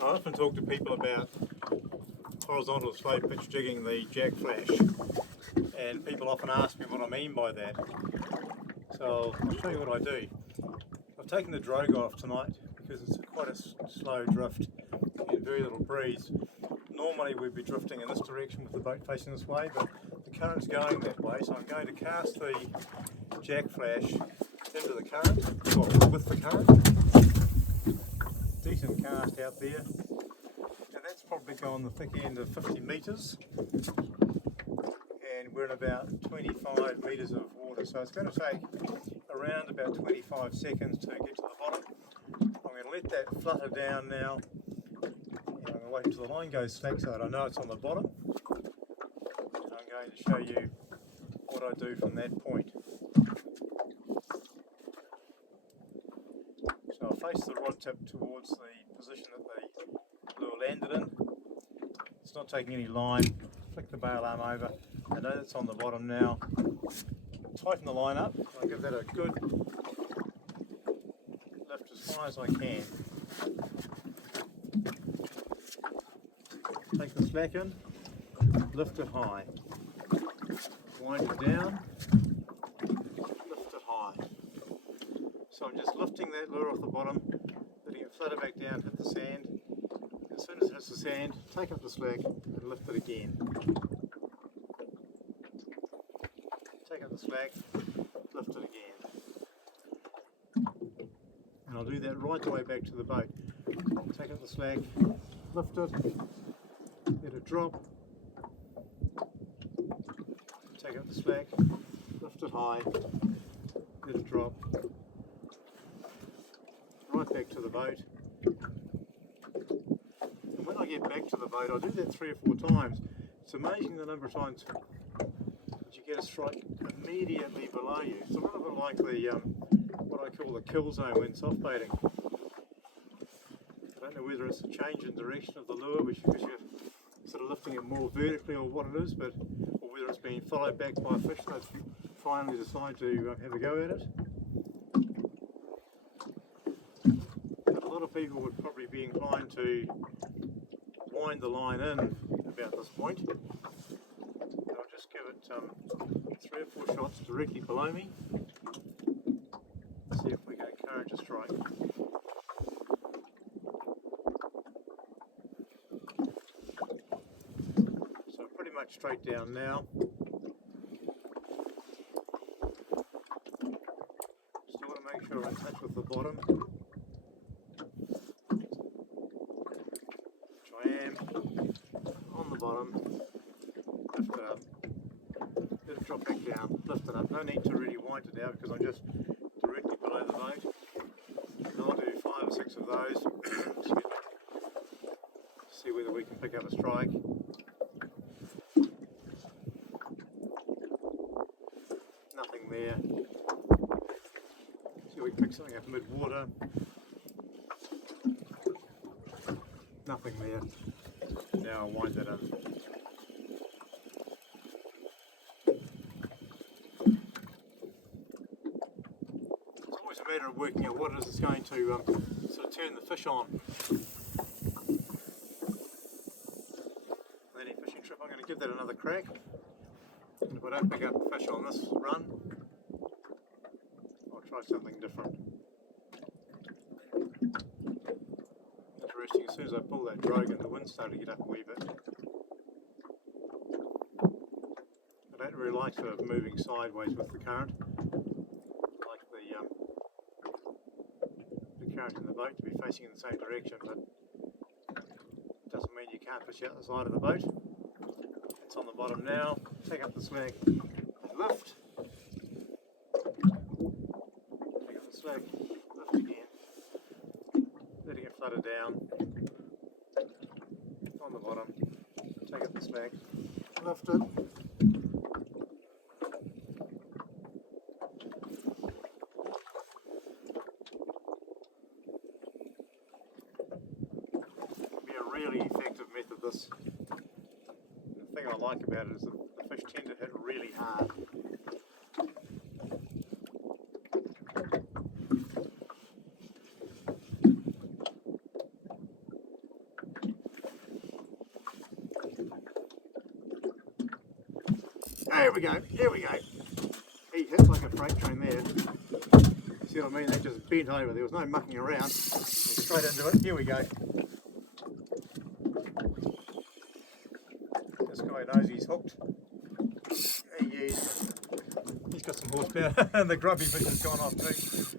I often talk to people about horizontal slow pitch jigging the Jack Flash, and people often ask me what I mean by that. So I'll show you what I do. I've taken the drogue off tonight because it's quite a slow drift and very little breeze. Normally we'd be drifting in this direction with the boat facing this way, but the current's going that way, so I'm going to cast the Jack Flash into the current, well, with the current. Decent cast out there, and that's probably gone the thick end of 50 metres, and we're in about 25 metres of water, so it's going to take around about 25 seconds to get to the bottom. I'm going to let that flutter down now, and I'm going to wait until the line goes slack so that I know it's on the bottom, and I'm going to show you what I do from that point. So I'll face the rod tip towards the position that the lure landed in. It's not taking any line. Flick the bail arm over. I know that's on the bottom now. Tighten the line up. I'll give that a good lift as high as I can. Take the slack in, lift it high. Wind it down, lift it high. So I'm just lifting that lure off the bottom, letting it flutter back down, hit the sand. As soon as it hits the sand, take up the slack and lift it again. Take up the slack, lift it again. And I'll do that right the way back to the boat. Take up the slack, lift it, let it drop. Take up the slack, lift it high, let it drop. Right back to the boat. And when I get back to the boat, I do that 3 or 4 times. It's amazing the number of times that you get a strike immediately below you. It's a little bit like the what I call the kill zone when soft baiting. I don't know whether it's a change in direction of the lure, which because you're sort of lifting it more vertically or what it is, or whether it's being followed back by a fish that finally decide to have a go at it. A lot of people would probably be inclined to wind the line in about this point. I'll just give it 3 or 4 shots directly below me. See if we can encourage a strike. So pretty much straight down now. Still want to make sure I'm in touch with the bottom. On the bottom, lift it up, let it drop back down, lift it up. No need to really wind it out because I'm just directly below the boat. And I'll do 5 or 6 of those. See whether we can pick up a strike. Nothing there. See if we can pick something up mid-water. Nothing there. Now I'll wind that up. It's always a matter of working out what it is that's going to sort of turn the fish on. On any fishing trip, I'm going to give that another crack. And if I don't pick up a fish on this run, I'll try something different. Interesting, as soon as I pull that drogue in, the wind started to get up a wee bit. I don't really like sort of moving sideways with the current. I like the current in the boat to be facing in the same direction, but it doesn't mean you can't fish out the side of the boat. It's on the bottom now. Take up the slack and lift. Take up the slack, lift again. Letting it flutter down. On the bottom. Take up the slack, lift it. Be a really effective method, this. The thing I like about it is that the fish tend to hit really hard. we go, here we go. He hits like a freight train there. See what I mean? They just bent over, there was no mucking around. Straight into it, here we go. This guy knows he's hooked. He's got some horsepower, and the grubby bit has gone off too.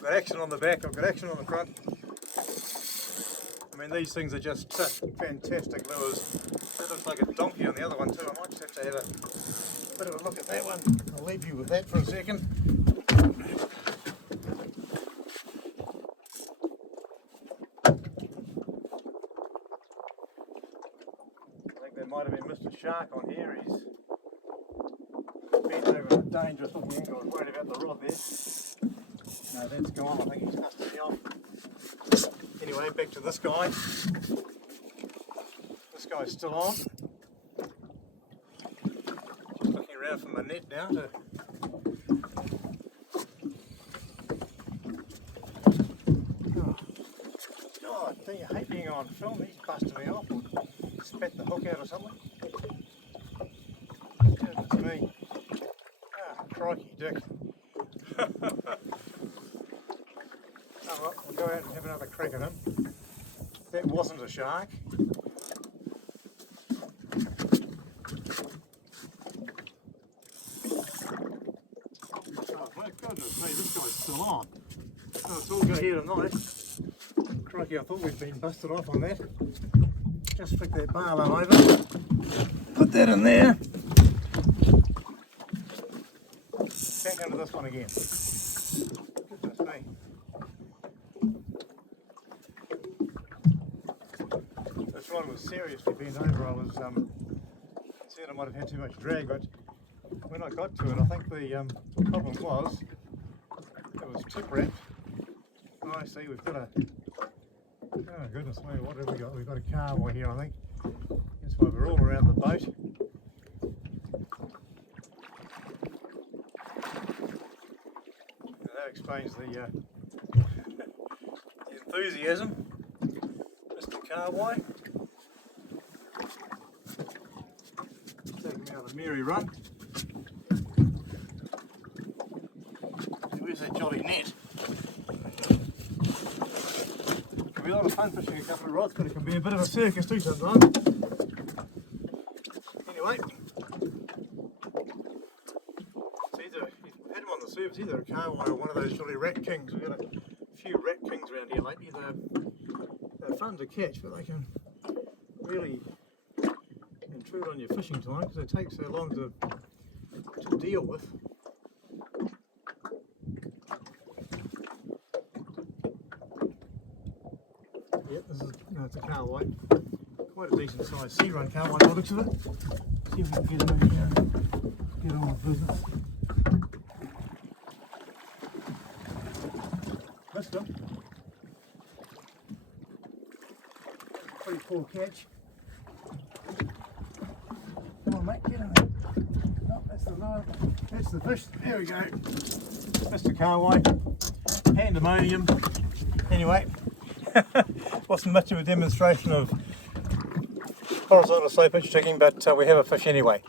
Got action on the back, I've got action on the front. I mean, these things are just such fantastic lures. That looks like a donkey on the other one too. I might just have to have a bit of a look at that one. I'll leave you with that for a second. I think there might have been Mr. Shark on here. He's bent over a dangerous looking angle. I was worried about the rod there. No, that's gone. I think he's dusted me off. Anyway, back to this guy. This guy's still on. Just looking around for my net now to... Oh, I hate being on film. He's busted me off or spat the hook out or something. Goodness me. Ah, crikey dick. Oh, well, we'll go out and have another crack at him. That wasn't a shark. Oh my goodness me, this guy's still on. Oh, it's all go here tonight. Crikey, I thought we'd been busted off on that. Just flick that bar on over. Put that in there. Back into this one again. Goodness me. This one was seriously bent over. I was concerned I might have had too much drag, but when I got to it, I think the problem was it was tip wrapped. Oh, I see, we've got a... Oh goodness me, what have we got? We've got a carboy here, I think. That's why we're all around the boat. And that explains the enthusiasm. Mr. Carboy. Taking me on a merry run. Where's that jolly net? It'll be a lot of fun fishing a couple of rods, but it can be a bit of a circus too sometimes. Anyway, it's either, you've had them on the surface, either a carway or one of those jolly rat kings. We've got a few rat kings around here lately. They're fun to catch, but they can really intrude on your fishing time because they take so long to deal with. Yep, this is, no, it's a carway. Quite a decent sized sea run carway by the looks of it. See if we can get it over here and get on with business. Missed him. Pretty poor catch. Come on mate, get in there. Oh, that's the lure. That's the fish. There we go. Mr. Carway. Pandemonium. Anyway, wasn't much of a demonstration of horizontal slow pitch jigging, but we have a fish anyway.